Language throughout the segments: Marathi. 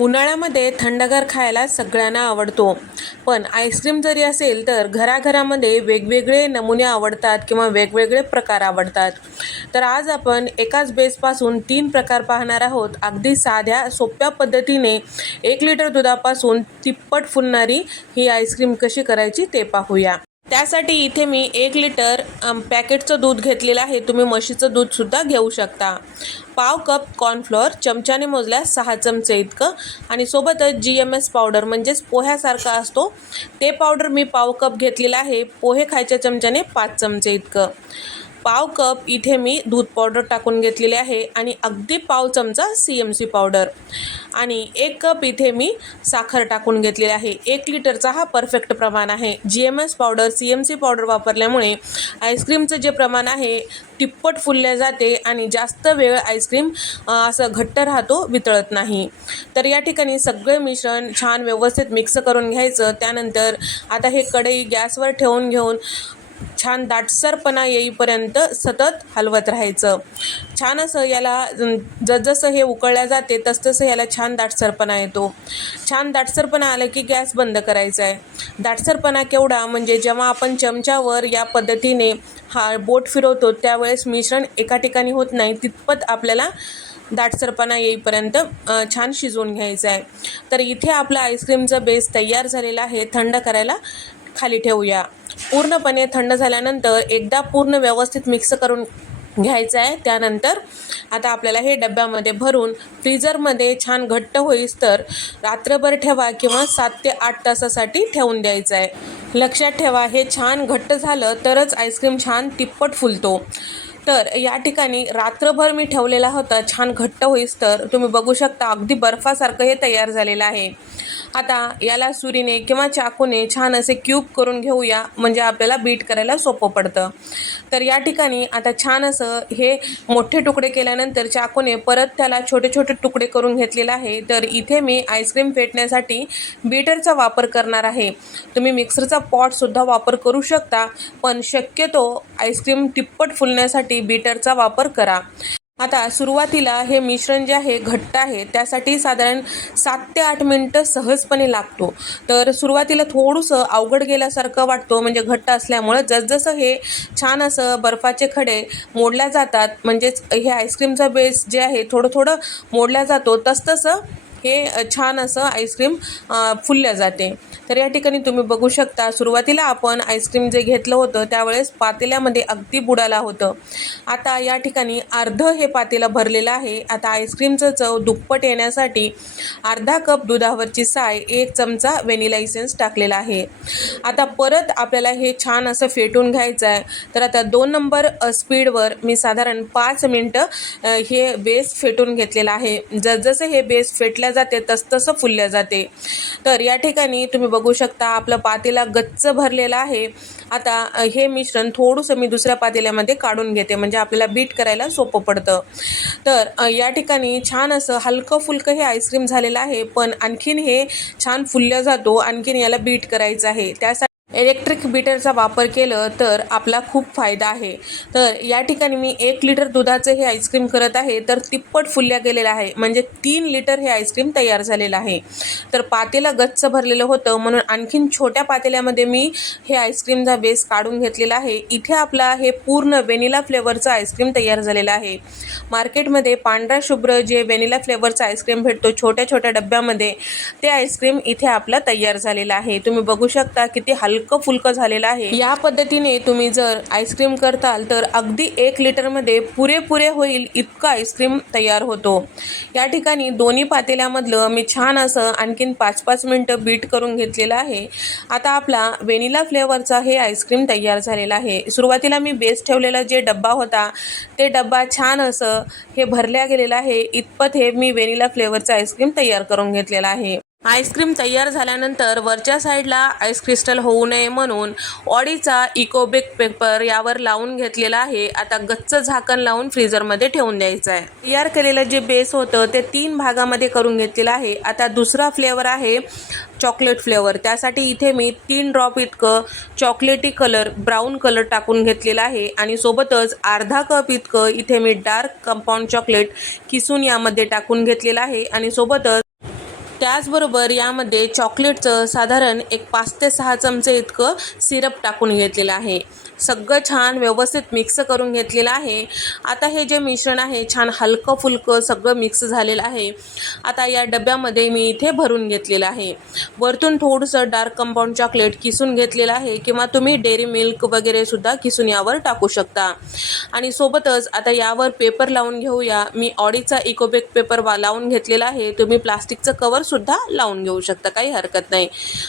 उन्हाळ्यामध्ये थंडगार खायला सगळ्यांना आवडतो. पण आईस्क्रीम जरी असेल तर घराघरामध्ये वेगवेगळे नमुने आवडतात किंवा वेगवेगळे प्रकार आवडतात. तर आज आपण एकाच बेसपासून तीन प्रकार पाहणार आहोत. अगदी साध्या सोप्या पद्धतीने एक लिटर दुधापासून तिप्पट फुलणारी ही आईस्क्रीम कशी करायची ते पाहूया. त्यासाठी इथे मी एक लिटर पॅकेटचं दूध घेतलेलं आहे. तुम्ही म्हशीचं दूधसुद्धा घेऊ शकता. पाव कप कॉर्नफ्लोअर चमच्याने मोजल्यास सहा चमचे इतकं. आणि सोबतच जी एम एस पावडर म्हणजेच पोह्यासारखा असतो ते पावडर मी पाव कप घेतलेलं आहे. पोहे खायच्या चमच्याने पाच चमचे इतकं. पाव कप इथे मी दूध पावडर टाकून घेतलेले आहे आणि अगदी पाव चमचा सी एम सी पावडर आणि एक कप इथे मी साखर टाकून घेतलेली आहे. एक लिटरचा हा परफेक्ट प्रमाण आहे. G M S powder C M C powder वापरल्यामुळे आईस्क्रीमचं जे प्रमाण आहे तिप्पट फुलल्या जाते आणि जास्त वेळ आईस्क्रीम असं घट्ट राहतो वितळत नाही. तर या ठिकाणी सगळे मिश्रण छान व्यवस्थित मिक्स करून घ्यायचं. त्यानंतर आता हे कढई गॅसवर ठेवून घेऊन छान दाटसरपणा येईपर्यंत सतत हलवत राहायचं. छान असं याला जसजसं हे उकळल्या जाते तसतसं याला छान दाटसरपणा येतो. छान दाटसरपणा आलं की गॅस बंद करायचा आहे. दाटसरपणा केवढा म्हणजे जेव्हा आपण चमच्यावर या पद्धतीने हा बोट फिरवतो त्यावेळेस मिश्रण एका ठिकाणी होत नाही तितपत आपल्याला दाटसरपणा येईपर्यंत छान शिजवून घ्यायचं आहे. तर इथे आपला आईस्क्रीमचा बेस तयार झालेला आहे थंड करायला खाली ठेवूया. पूर्णपणे थंड झाल्यानंतर एकदा पूर्ण व्यवस्थित मिक्स करून घ्यायचं आहे. त्यानंतर आता आपल्याला हे डब्यामध्ये भरून फ्रीजरमध्ये छान घट्ट होईस तर रात्रभर ठेवा किंवा सात ते आठ तासासाठी ठेवून द्यायचं आहे. लक्षात ठेवा हे छान घट्ट झालं तरच आईस्क्रीम छान तिप्पट फुलतो. तर या ठिकाणी रात्रभर मी ठेवलेला होता. छान घट्ट होईस तर. तुम्ही बघू शकता अगदी बर्फासारखं हे तयार झालेलं आहे. आता याला सुरीने किंवा चाकूने छान असे क्यूब करून घेऊया म्हणजे आपल्याला बीट करायला सोपं पडतं. तर या ठिकाणी आता छान असं हे मोठे तुकडे केल्यानंतर चाकूने परत त्याला छोटे छोटे तुकडे करून घेतलेले आहे. तर इथे मी आईस्क्रीम फेटण्यासाठी बीटरचा वापर करणार आहे. तुम्ही मिक्सरचा पॉटसुद्धा वापर करू शकता पण शक्यतो आईस्क्रीम तिप्पट फुलण्यासाठी बीटरचा वापर करा. आता सुरुवातीला हे मिश्रण जे आहे घट्ट आहे त्यासाठी साधारण सात ते आठ मिनटं सहजपणे लागतो. तर सुरुवातीला थोडंसं अवघड गेल्यासारखं वाटतो म्हणजे घट्ट असल्यामुळं जसजसं हे छान असं बर्फाचे खडे मोडल्या जातात म्हणजेच हे आईस्क्रीमचा बेस जे आहे थोडं थोडं मोडल्या जातो तसतसं हे छान असं आईस्क्रीम फुलल्या जाते. तर या ठिकाणी तुम्ही बघू शकता सुरुवातीला आपण आईस्क्रीम जे घेतलं होतं त्यावेळेस पातेल्यामध्ये अगदी बुडाला होतं. आता या ठिकाणी अर्ध हे पातेलं भरलेलं आहे. आता आईस्क्रीमचं चव दुप्पट येण्यासाठी अर्धा कप दुधावरची साय एक चमचा व्हॅनिला इसेन्स टाकलेला आहे. आता परत आपल्याला हे छान असं फेटून घ्यायचं आहे तर आता दोन नंबर स्पीडवर मी साधारण पाच मिनटं हे बेस फेटून घेतलेलं आहे. जसजसं हे बेस फेटल्या जाते तसतसं फुलल्या जाते. तर या ठिकाणी तुम्ही बघू शकता आपलं पातेला गच्च भरलेलं आहे. आता हे मिश्रण थोडंसं मी दुसऱ्या पातेल्यामध्ये काढून घेते म्हणजे आपल्याला बीट करायला सोपं पडतं. तर या ठिकाणी छान असं हलकं फुलकं हे आईस्क्रीम झालेलं आहे पण आणखीन हे छान फुलल्या जातो आणखीन याला बीट करायचं आहे. त्यासाठी इलेक्ट्रिक बीटरचा वापर केलं तर आपला खूप फायदा आहे. तर या ठिकाणी मी एक लिटर दुधाचं हे आईस्क्रीम करत आहे तर तिप्पट फुलल्या गेलेलं आहे. म्हणजे तीन लिटर हे आईस्क्रीम तयार झालेलं आहे. तर पातेला गच्च भरलेलं होतं म्हणून आणखीन छोट्या पातेल्यामध्ये मी हे आईस्क्रीमचा बेस काढून घेतलेला आहे. इथे आपला हे पूर्ण वेनिला फ्लेवरचं आईस्क्रीम तयार झालेलं आहे. मार्केटमध्ये पांढरा शुभ्र जे व्हेनिला फ्लेवरचं आईस्क्रीम भेटतो छोट्या छोट्या डब्यामध्ये ते आईस्क्रीम इथे आपला तयार झालेलं आहे. तुम्ही बघू शकता किती हलकं फुलकं झालेलं आहे. या पद्धतीने तुम्ही जर आईस्क्रीम करताल तर अगदी एक लिटरमध्ये पुरेपुरे होईल इतकं आईस्क्रीम तयार होतो. या ठिकाणी दोन्ही पातेल्यामधलं मी छान असं आणखीन पाच पाच मिनटं बीट करून घेतलेलं आहे. आता आपला वेनिला फ्लेवरचा हे आईस्क्रीम तयार झालेला आहे. सुरुवातीला मी बेस ठेवलेला जे डब्बा होता ते डब्बा छान असं हे भरल्या गेलेलं आहे. इतपत हे मी वेनिला फ्लेवरचं आईस्क्रीम तयार करून घेतलेलं आहे. आईस्क्रीम तयार झाल्यानंतर वरच्या साईडला आईस क्रिस्टल होऊ नये म्हणून ऑडीचा इकोबेक पेपर यावर लावून घेतलेला आहे. आता गच्च झाकण लावून फ्रीजरमध्ये ठेवून द्यायचं आहे. तयार केलेलं जे बेस होतं ते तीन भागामध्ये करून घेतलेलं आहे. आता दुसरा फ्लेवर आहे चॉकलेट फ्लेवर. त्यासाठी इथे मी तीन ड्रॉप इतकं चॉकलेटी कलर ब्राऊन कलर टाकून घेतलेला आहे. आणि सोबतच अर्धा कप इतकं इथे मी डार्क कंपाऊंड चॉकलेट किसून यामध्ये टाकून घेतलेलं आहे. आणि सोबतच त्याचबरोबर यामध्ये चॉकलेटचं साधारण एक पाच ते सहा चमचे इतकं सिरप टाकून घेतलेलं आहे. सगळं छान व्यवस्थित मिक्स करून घेतलेलं आहे. आता हे जे मिश्रण आहे छान हलकं फुलकं सगळं मिक्स झालेलं आहे. आता या डब्यामध्ये मी इथे भरून घेतलेलं आहे. वरतून थोडंसं डार्क कंपाऊंड चॉकलेट किसून घेतलेलं आहे किंवा तुम्ही डेअरी मिल्क वगैरे सुद्धा किसून यावर टाकू शकता. आणि सोबतच आता यावर पेपर लावून घेऊया. मी ऑडीचा इकोबेक पेपर वा लावून घेतलेला आहे. तुम्ही प्लास्टिकचं कवर सुद्धा लावून घेऊ शकता काही हरकत नाही.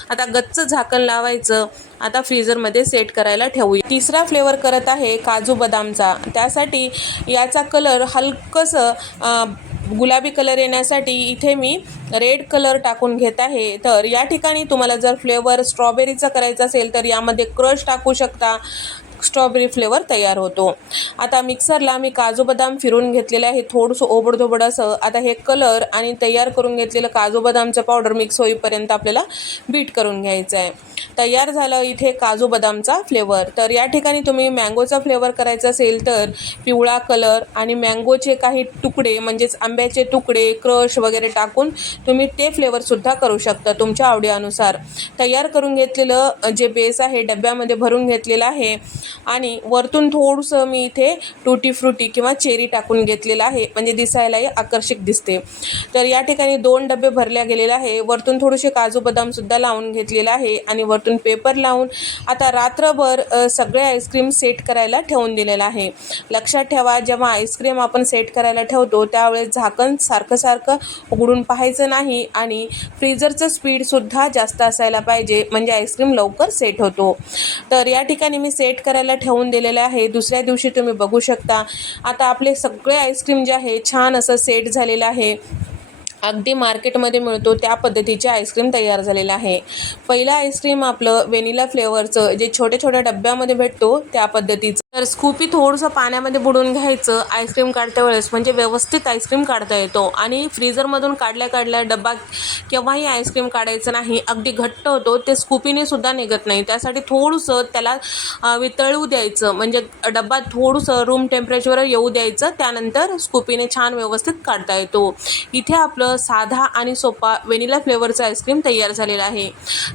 आता गच्च झाकण लावायचं आता फ्रीझरमध्ये सेट करायला ठेवूया. तिसरा फ्लेवर करत आहे काजू बदामचा. त्यासाठी याचा कलर हलकंसं गुलाबी कलर येण्यासाठी इथे मी रेड कलर टाकून घेत आहे. तर या ठिकाणी तुम्हाला जर फ्लेवर स्ट्रॉबेरीचा करायचा असेल तर यामध्ये क्रश टाकू शकता. स्ट्रॉबेरी फ्लेवर तयार होतो. आता मिक्सरला मी काजू बदाम फिरून घेतलेले आहे. थोडंसं ओबडधोबड असं आता हे कलर आणि तयार करून घेतलेलं काजू बदामचं पावडर मिक्स होईपर्यंत आपल्याला बीट करून घ्यायचं आहे तयार झालं इथे काजू बदामचा फ्लेवर तर या ठिकाणी तुम्ही मँगोचा फ्लेवर करायचा असेल तर पिवळा कलर आणि मँगोचे काही तुकडे म्हणजेच आंब्याचे तुकडे क्रश वगैरे टाकून तुम्ही ते फ्लेवरसुद्धा करू शकता तुमच्या आवडीनुसार. तयार करून घेतलेलं जे बेस आहे डब्यामध्ये भरून घेतलेलं आहे आणि वरतून थोडंसं मी इथे टुटी फ्रुटी किंवा चेरी टाकून घेतलेलं आहे. म्हणजे दिसायलाही आकर्षक दिसते. तर या ठिकाणी दोन डबे भरल्या गेलेले आहे. वरतून थोडेसे काजू बदामसुद्धा लावून घेतलेलं आहे आणि वरतून पेपर लावून आता रात्रभर सगळे आईस्क्रीम सेट करायला ठेवून दिलेलं आहे. लक्षात ठेवा जेव्हा आईस्क्रीम आपण सेट करायला ठेवतो त्यावेळेस झाकण सारखं सारखं उघडून पाहायचं नाही आणि फ्रीजरचं स्पीडसुद्धा जास्त असायला पाहिजे. म्हणजे आईस्क्रीम लवकर सेट होतो. तर या ठिकाणी मी सेट करायला ठेवून दिलेले आहे. दुसऱ्या दिवशी तुम्ही बघू शकता. आता आपले सगळे आईस्क्रीम जे आहे छान असं सेट झालेलं आहे. अगदी मार्केटमध्ये मिळतो त्या पद्धतीचे आईस्क्रीम तयार झालेलं आहे. पहिलं आईस्क्रीम आपलं व्हेनिला फ्लेवरचं जे छोट्या छोट्या डब्यामध्ये भेटतो त्या पद्धतीचं. तर स्कूपी थोडंसं पाण्यामध्ये बुडून घ्यायचं आईस्क्रीम काढत्या वेळेस. म्हणजे व्यवस्थित आईस्क्रीम काढता येतो. आणि फ्रीजरमधून काढल्या काढल्या डब्बा केव्हाही आईस्क्रीम काढायचं नाही. अगदी घट्ट होतो. ते स्कूपीने सुद्धा निघत नाही. त्यासाठी थोडंसं त्याला वितळू द्यायचं. म्हणजे डब्बा थोडंसं रूम टेम्परेचरवर येऊ द्यायचं. त्यानंतर स्कूपीने छान व्यवस्थित काढता येतो. इथे आपलं साधा आणि सोपा व्हेनिला फ्लेवरचा आईस्क्रीम तयार झालेला आहे.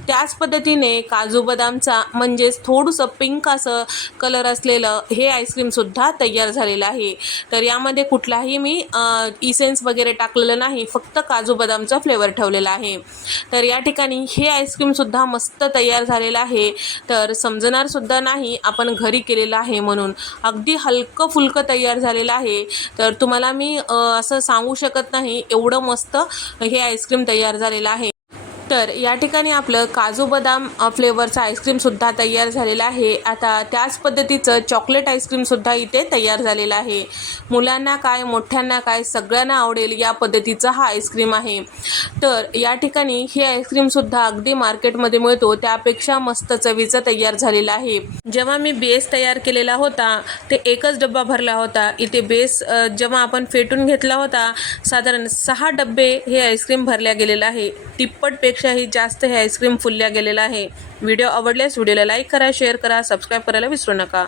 त्याच पद्धतीने काजू बदामचा म्हणजेच थोडंसं पिंक असं कलर असलेलं हे आईस्क्रीमसुद्धा तयार झालेलं आहे. तर यामध्ये कुठलाही मी इसेन्स वगैरे टाकलेलं नाही फक्त काजू बदामचा फ्लेवर ठेवलेला आहे. तर या ठिकाणी हे आईस्क्रीमसुद्धा मस्त तयार झालेलं आहे. तर समजणारसुद्धा नाही आपण घरी केलेलं आहे म्हणून. अगदी हलकं फुलकं तयार झालेलं आहे. तर तुम्हाला मी असं सांगू शकत नाही एवढं मस्त हे आईस्क्रीम तयार झालेलं आहे. तर या ठिकाणी आपलं काजू बदाम फ्लेवरचं आईस्क्रीमसुद्धा तयार झालेलं आहे. आता त्याच पद्धतीचं चॉकलेट आईस्क्रीमसुद्धा इथे तयार झालेलं आहे. मुलांना काय मोठ्यांना काय सगळ्यांना आवडेल या पद्धतीचा हा आईस्क्रीम आहे. तर या ठिकाणी हे आईस्क्रीमसुद्धा अगदी मार्केटमध्ये मिळतो. त्यापेक्षा मस्त चवीचं तयार झालेलं आहे. जेव्हा मी बेस तयार केलेला होता ते एकच डब्बा भरला होता. इथे बेस जेव्हा आपण फेटून घेतला होता साधारण सहा डब्बे हे आईस्क्रीम भरल्या गेलेलं आहे. पेक्षाही जास्त हे आईस्क्रीम फुलल्या गेलेलं आहे. व्हिडिओ आवडल्यास व्हिडिओला लाईक करा शेअर करा सबस्क्राईब करायला विसरू नका.